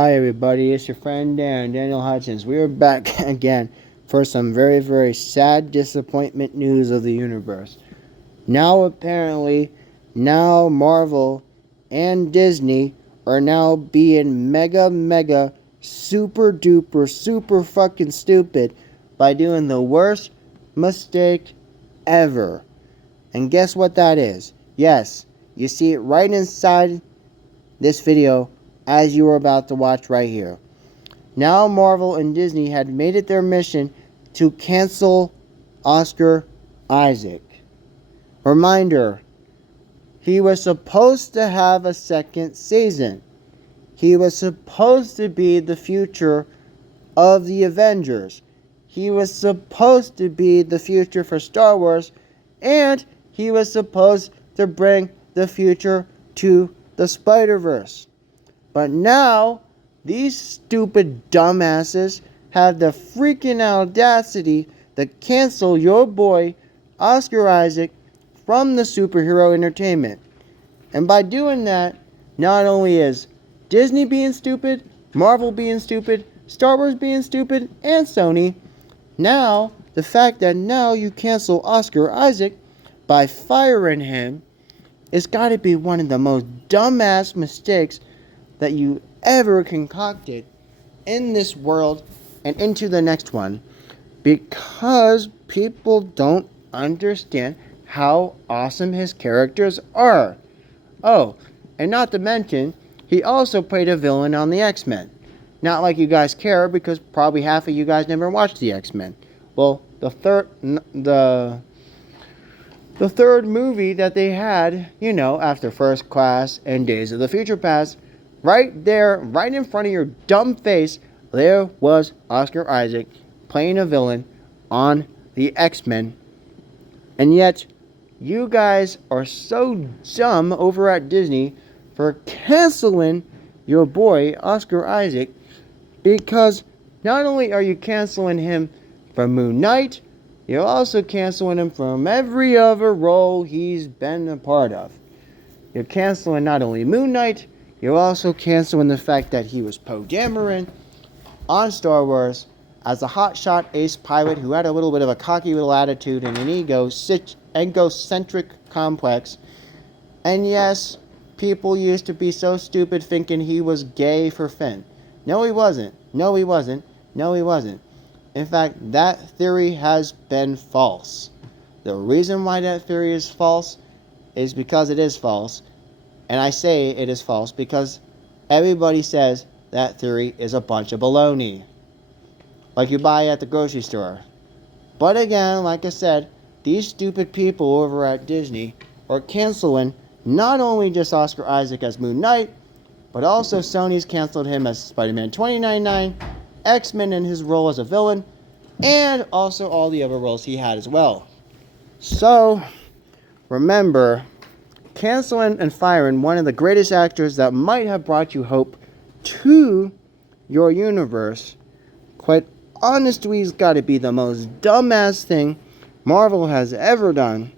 Hi everybody, it's your friend Daniel Hutchins. We are back again for some very, very sad disappointment news of the universe. Now apparently, Marvel and Disney are now being mega, super duper, super fucking stupid by doing the worst mistake ever. And guess what that is? Yes, you see it right inside this video as you are about to watch right here. Now Marvel and Disney had made it their mission to cancel Oscar Isaac. Reminder, he was supposed to have a second season. He was supposed to be the future of the Avengers. He was supposed to be the future for Star Wars, and he was supposed to bring the future to the Spider-Verse. But now, these stupid dumbasses have the freaking audacity to cancel your boy, Oscar Isaac, from the superhero entertainment. And by doing that, not only is Disney being stupid, Marvel being stupid, Star Wars being stupid, and Sony, now, the fact that now you cancel Oscar Isaac by firing him has got to be one of the most dumbass mistakes that you ever concocted in this world and into the next one, because people don't understand how awesome his characters are. Oh, and not to mention, he also played a villain on the X-Men. Not like you guys care, because probably half of you guys never watched the X-Men. Well, the third movie that they had, after First Class and Days of the Future Past, right there, right in front of your dumb face, there was Oscar Isaac playing a villain on the X-Men. And yet, you guys are so dumb over at Disney for canceling your boy, Oscar Isaac, because not only are you canceling him from Moon Knight, you're also canceling him from every other role he's been a part of. You're canceling not only Moon Knight, you're also canceling the fact that he was Poe Dameron on Star Wars as a hotshot ace pilot who had a little bit of a cocky little attitude and an egocentric complex. And yes, people used to be so stupid thinking he was gay for Finn. No, he wasn't. No, he wasn't. No, he wasn't. In fact, that theory has been false. The reason why that theory is false is because it is false. And I say it is false because everybody says that theory is a bunch of baloney, like you buy at the grocery store. But again, like I said, these stupid people over at Disney are canceling not only just Oscar Isaac as Moon Knight, but also Sony's canceled him as Spider-Man 2099, X-Men in his role as a villain, and also all the other roles he had as well. So, remember, canceling and firing one of the greatest actors that might have brought you hope to your universe, quite honestly, has got to be the most dumbass thing Marvel has ever done.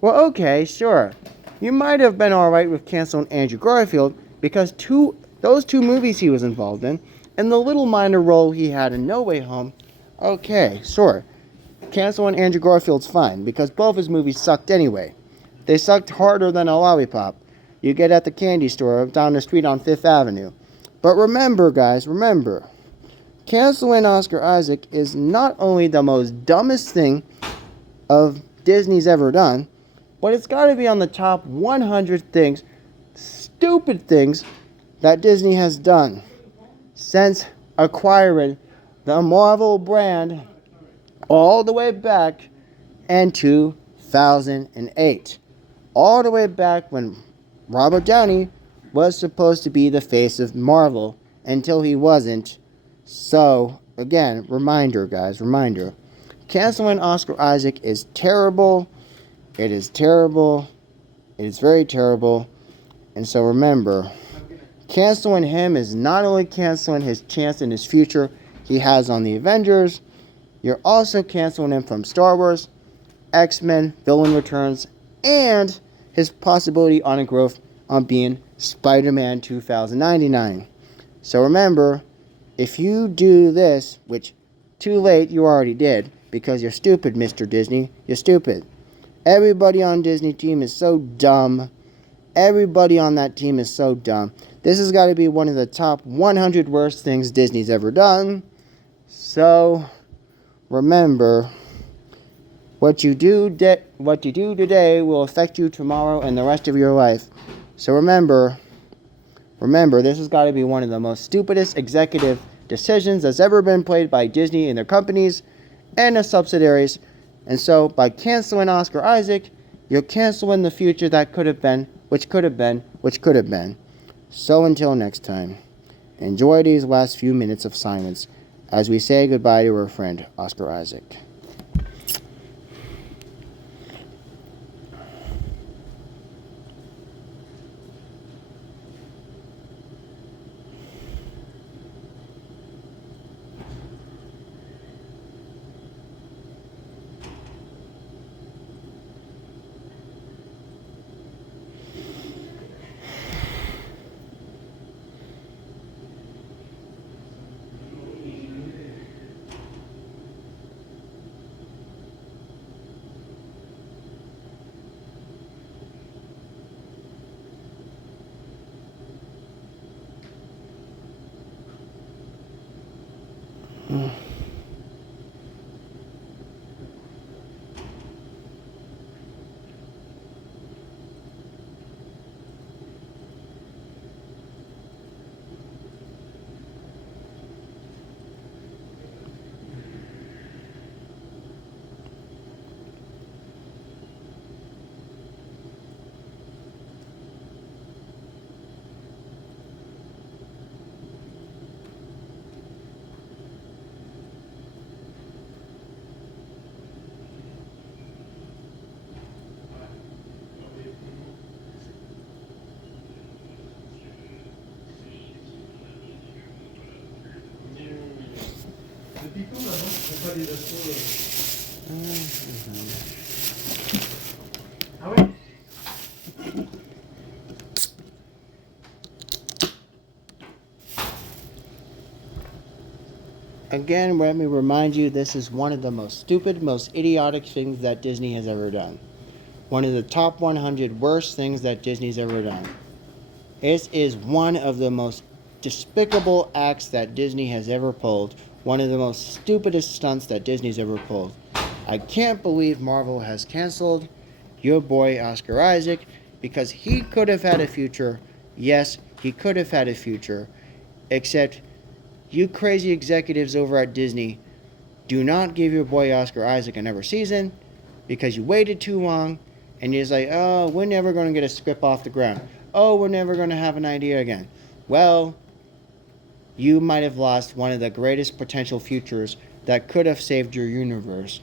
Well, okay, sure. You might have been alright with canceling Andrew Garfield because those two movies he was involved in, and the little minor role he had in No Way Home, okay, sure. Canceling Andrew Garfield's fine, because both his movies sucked anyway. They sucked harder than a lollipop you get at the candy store down the street on 5th Avenue. But remember, guys, canceling Oscar Isaac is not only the most dumbest thing of Disney's ever done, but it's got to be on the top 100 stupid things that Disney has done since acquiring the Marvel brand all the way back in 2008. All the way back when Robert Downey was supposed to be the face of Marvel until he wasn't. So, again, reminder, guys, canceling Oscar Isaac is terrible. It is terrible. It is very terrible. And so remember, canceling him is not only canceling his chance in his future he has on the Avengers, you're also canceling him from Star Wars, X-Men, Villain Returns, and his possibility on a growth on being Spider-Man 2099. So remember, if you do this, which too late you already did, because you're stupid, Mr. Disney. You're stupid. Everybody on Disney team is so dumb. Everybody on that team is so dumb. This has got to be one of the top 100 worst things Disney's ever done. So remember, what you do today will affect you tomorrow and the rest of your life. So remember, this has got to be one of the most stupidest executive decisions that's ever been played by Disney and their companies and their subsidiaries. And so, by canceling Oscar Isaac, you're canceling the future that could have been, which could have been, which could have been. So until next time, enjoy these last few minutes of silence as we say goodbye to our friend, Oscar Isaac. Ah ouais. Again, let me remind you, this is one of the most stupid, most idiotic things that Disney has ever done. One of the top 100 worst things that Disney's ever done. This is one of the most despicable acts that Disney has ever pulled. One of the most stupidest stunts that Disney's ever pulled. I can't believe Marvel has canceled your boy Oscar Isaac because he could have had a future. Yes, he could have had a future. Except you crazy executives over at Disney do not give your boy Oscar Isaac another season because you waited too long and you're just like, oh, we're never going to get a script off the ground. Oh, we're never going to have an idea again. Well, you might have lost one of the greatest potential futures that could have saved your universe.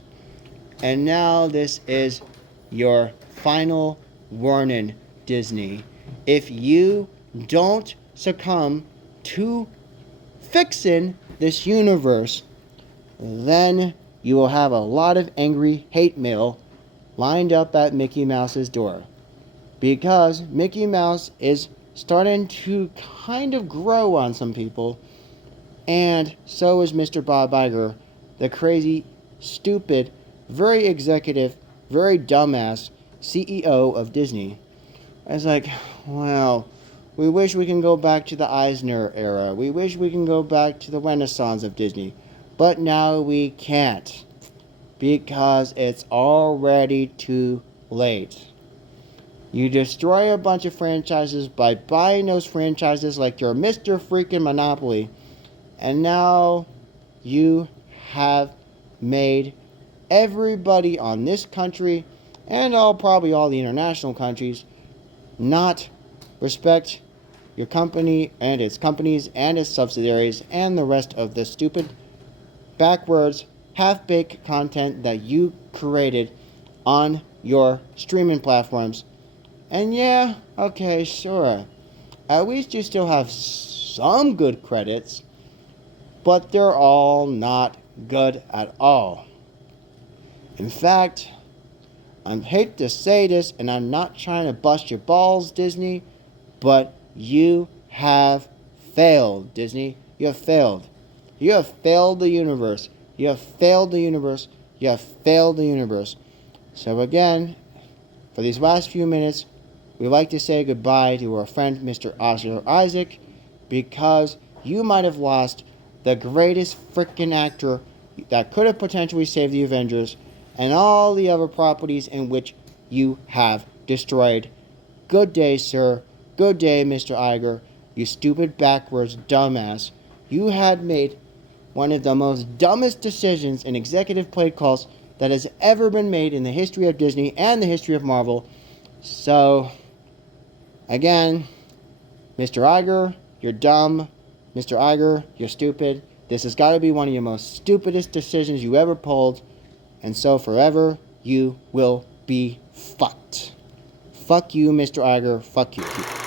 And now this is your final warning, Disney. If you don't succumb to fixing this universe, then you will have a lot of angry hate mail lined up at Mickey Mouse's door. Because Mickey Mouse is starting to kind of grow on some people, and so is Mr. Bob Iger, the crazy, stupid, very executive, very dumbass CEO of Disney. I was like, wow, we wish we can go back to the Eisner era. We wish we can go back to the Renaissance of Disney. But now we can't. Because it's already too late. You destroy a bunch of franchises by buying those franchises like you're Mr. Freaking Monopoly. And now you have made everybody on this country and probably all the international countries not respect your company and its companies and its subsidiaries and the rest of the stupid, backwards, half-baked content that you created on your streaming platforms. And yeah, okay, sure. At least you still have some good credits, but they're all not good at all. In fact, I hate to say this, and I'm not trying to bust your balls, Disney, but you have failed, Disney. You have failed. You have failed the universe. You have failed the universe. You have failed the universe. So again, for these last few minutes, we'd like to say goodbye to our friend Mr. Oscar Isaac, because you might have lost the greatest freaking actor that could have potentially saved the Avengers and all the other properties in which you have destroyed. Good day, sir. Good day, Mr. Iger. You stupid backwards dumbass. You had made one of the most dumbest decisions in executive play calls that has ever been made in the history of Disney and the history of Marvel. So, again, Mr. Iger, you're dumb. Mr. Iger, you're stupid. This has got to be one of your most stupidest decisions you ever pulled. And so forever, you will be fucked. Fuck you, Mr. Iger. Fuck you.